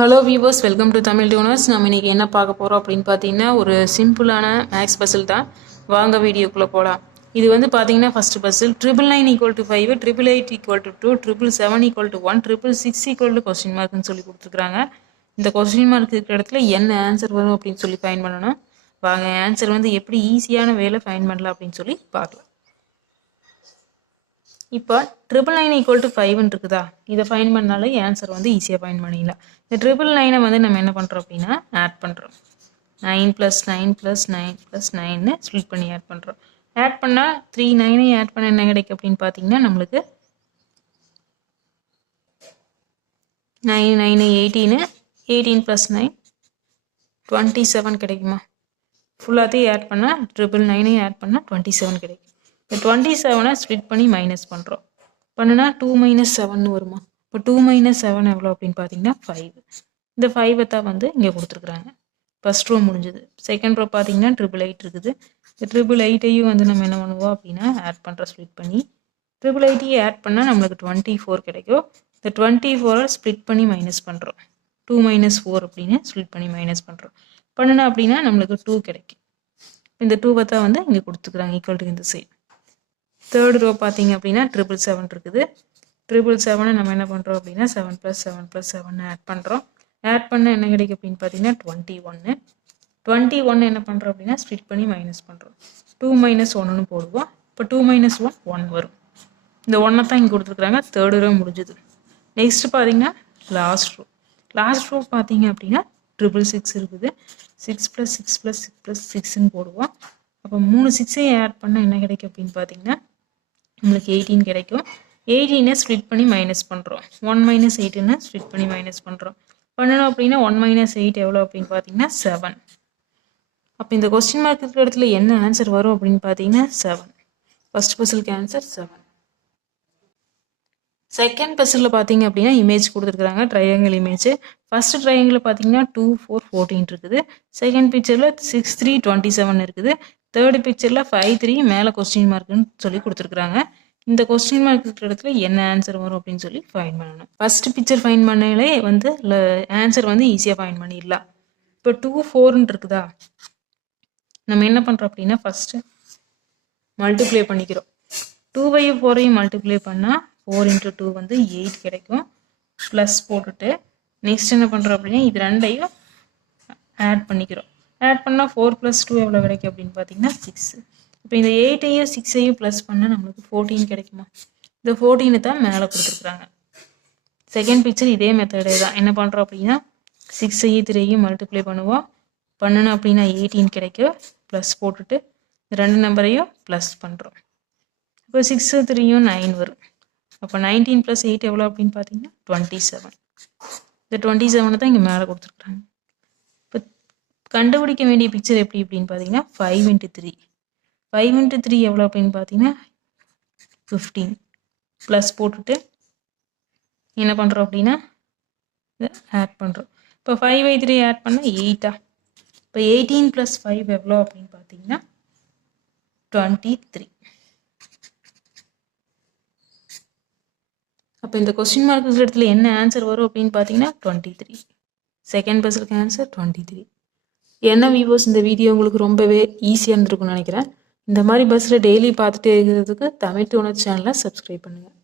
Hello viewers, welcome to Tamil tuners. நம்ம இன்றைக்கி என்ன பார்க்க போகிறோம் அப்படின்னு பார்த்தீங்கன்னா, ஒரு சிம்பிளான மேக்ஸ் பசில் தான். வாங்க வீடியோக்குள்ளே போகலாம். இது வந்து பார்த்தீங்கன்னா ஃபஸ்ட்டு பசில் 999 = 5, 888 = 2, 777 = 1, 666 = கொஸ்டின் மார்க்னு சொல்லி கொடுத்துருக்குறாங்க. இந்த கொஸ்டின் மார்க் இருக்கிற இடத்துல என்ன ஆன்சர் வரும் அப்படின்னு சொல்லி ஃபைன் பண்ணணும். வாங்க ஆன்சர் வந்து எப்படி ஈஸியான வேலை ஃபைன் பண்ணலாம் அப்படின்னு சொல்லி பார்க்கலாம். இப்போ 999 = 5 இருக்குதா, இதை ஃபைன் பண்ணாலே ஆன்சர் வந்து ஈஸியாக ஃபைன் பண்ணிடலாம். இந்த 999 வந்து நம்ம என்ன பண்ணுறோம் அப்படின்னா ஆட் பண்ணுறோம். 9 + 9 + 9 + 9 ஸ்ப்ளிட் பண்ணி ஆட் பண்ணுறோம். ஆட் பண்ணால் 3 9 ஆட் பண்ண என்ன கிடைக்கும் அப்படின்னு பார்த்தீங்கன்னா நம்மளுக்கு 9 9 18, 18 + 9 27 கிடைக்குமா? ஃபுல்லாத்தையும் ஆட் பண்ணால் 999 ஆட் பண்ணால் 27 கிடைக்கும். இந்த 27 ஸ்ப்ளிட் பண்ணி மைனஸ் பண்ணுறோம். பண்ணுனா 2 - 7 வருமா? இப்போ 2 - 7 எவ்வளோ அப்படின்னு பார்த்தீங்கன்னா 5. இந்த 5 தான் வந்து இங்கே கொடுத்துருக்குறாங்க. ஃபர்ஸ்ட் ரோ முடிஞ்சது. செகண்ட் ரோ பார்த்தீங்கன்னா 888 இருக்குது. இந்த 888ஐயும் வந்து நம்ம என்ன பண்ணுவோம் அப்படின்னா ஆட் பண்ணுறோம் ஸ்ப்ளிட் பண்ணி. 888ஐயும் ஆட் பண்ணால் நம்மளுக்கு 24 கிடைக்கும். இந்த 24 ஸ்ப்ளிட் பண்ணி மைனஸ் பண்ணுறோம். 2 - 4 அப்படின்னு ஸ்ப்ளிட் பண்ணி மைனஸ் பண்ணுறோம். பண்ணுனா அப்படின்னா நம்மளுக்கு 2 கிடைக்கும். இந்த 2 தான் வந்து இங்கே கொடுத்துருக்குறாங்க ஈக்குவல் டு இந்த சைடு. தேர்ட் ரோ பார்த்தீங்க அப்படின்னா 777 இருக்குது. 777 நம்ம என்ன பண்ணுறோம் அப்படின்னா 7 + 7 + 7 ஆட் பண்ணுறோம். ஆட் பண்ண என்ன கிடைக்கும் அப்படின்னு பார்த்தீங்கன்னா 21. 21 என்ன பண்ணுறோம் அப்படின்னா ஸ்ப்ளிட் பண்ணி மைனஸ் பண்ணுறோம். 2 - 1ன்னு போடுவோம். இப்போ 2 - 1 1 வரும். இந்த 1 தான் இங்கே கொடுத்துருக்குறாங்க. தேர்ட் ரோ முடிஞ்சுது. நெக்ஸ்ட் பார்த்தீங்கன்னா லாஸ்ட் ரோ. லாஸ்ட் ரோ பார்த்தீங்க அப்படின்னா 666 இருக்குது. 6 + 6 + 6 + 6ன்னு போடுவோம். அப்போ 3 6ஐயும் ஆட் பண்ணால் என்ன கிடைக்கும் அப்படின்னு பார்த்தீங்கன்னா நம்மளுக்கு 18 கிடைக்கும். 18 ஸ்ப்ளிட் பண்ணி மைனஸ் பண்ணுறோம். 1 - 8ன்னு ஸ்ப்ளிட் பண்ணி மைனஸ் பண்ணுறோம். பண்ணணும் அப்படின்னா 1 - 8 எவ்வளோ அப்படின்னு பார்த்தீங்கன்னா 7. அப்போ இந்த கொஸ்டின் மார்க் இருக்கிற இடத்துல என்ன ஆன்சர் வரும் அப்படின்னு பார்த்தீங்கன்னா 7. ஃபர்ஸ்ட் பசிலுக்கு ஆன்சர் 7. செகண்ட் பசிலில் பார்த்தீங்க அப்படின்னா இமேஜ் கொடுத்துருக்குறாங்க, ட்ரையாங்கிள் இமேஜ். ஃபர்ஸ்ட் ட்ரையாங்கிள் பார்த்தீங்கன்னா 2 4 14 இருக்குது. செகண்ட் பிக்சரில் 6 3 27 இருக்குது. தேர்ட் பிக்சரில் 5 3 மேலே கொஸ்டின் மார்க்னு சொல்லி கொடுத்துருக்குறாங்க. இந்த கொஸ்டின் மார்க் இருக்கிற இடத்துல என்ன ஆன்சர் வரும் அப்படின்னு சொல்லி ஃபைன் பண்ணணும். ஃபர்ஸ்ட் பிக்சர் ஃபைன் பண்ணாலே வந்து ஆன்சர் வந்து ஈஸியாக ஃபைன் பண்ணிடலாம். இப்போ 2 4ன்னு இருக்குதா, நம்ம என்ன பண்ணுறோம் அப்படின்னா ஃபஸ்ட்டு மல்டிப்ளை பண்ணிக்கிறோம். 2ஐயும் 4ஐயும் மல்டிப்ளை பண்ணால் 4 × 2 வந்து 8 கிடைக்கும். ப்ளஸ் போட்டுட்டு நெக்ஸ்ட் என்ன பண்ணுறோம் அப்படின்னா இது ரெண்டையும் ஆட் பண்ணிக்கிறோம். ஆட் பண்ணால் 4 + 2 எவ்வளோ கிடைக்கும் அப்படின்னு பார்த்தீங்கன்னா 6. இப்போ இந்த 8ஐயும் 6ஐயும் ப்ளஸ் பண்ணால் நம்மளுக்கு 14 கிடைக்குமா? இந்த 14 தான் மேலே கொடுத்துருக்குறாங்க. செகண்ட் பிக்சர் இதே மெத்தடே தான். என்ன பண்ணுறோம் அப்படின்னா 6ஐயும் 3ஐயும் மல்டிப்ளை பண்ணுவோம். பண்ணணும் அப்படின்னா 18 கிடைக்கும். ப்ளஸ் போட்டுட்டு இந்த 2 நம்பரையும் ப்ளஸ் பண்ணுறோம். இப்போ 6 3யும் 9 வரும். அப்போ 19 + 8 எவ்வளோ அப்படின்னு பார்த்தீங்கன்னா 27. இந்த 27 தான் இங்கே மேலே கொடுத்துருக்குறாங்க. இப்போ கண்டுபிடிக்க வேண்டிய பிக்சர் எப்படி அப்படின்னு பார்த்தீங்கன்னா 5 × 3. 5 × 3 எவ்வளோ அப்படின்னு பார்த்தீங்கன்னா 15. ப்ளஸ் போட்டுட்டு என்ன பண்ணுறோம் அப்படின்னா ஆட் பண்ணுறோம். இப்போ 5 3 ஆட் பண்ணால் 8. இப்போ 18 + 5 எவ்வளோ அப்படின்னு பார்த்தீங்கன்னா 23. அப்போ இந்த கொஸ்டின் மார்க் இருக்கிற இடத்துல என்ன ஆன்சர் வரும் அப்படின்னு பார்த்தீங்கன்னா 23. செகண்ட் பஸ்ஸுக்கு ஆன்சர் 23. என்ன வியூவர்ஸ், இந்த வீடியோ உங்களுக்கு ரொம்பவே ஈஸியாக இருந்திருக்கும்னு நினைக்கிறேன். இந்த மாதிரி பஸ்ஸில் டெய்லி பார்த்துட்டே இருக்கிறதுக்கு தமிழ் டியூனர் சேனலை சப்ஸ்கிரைப் பண்ணுங்கள்.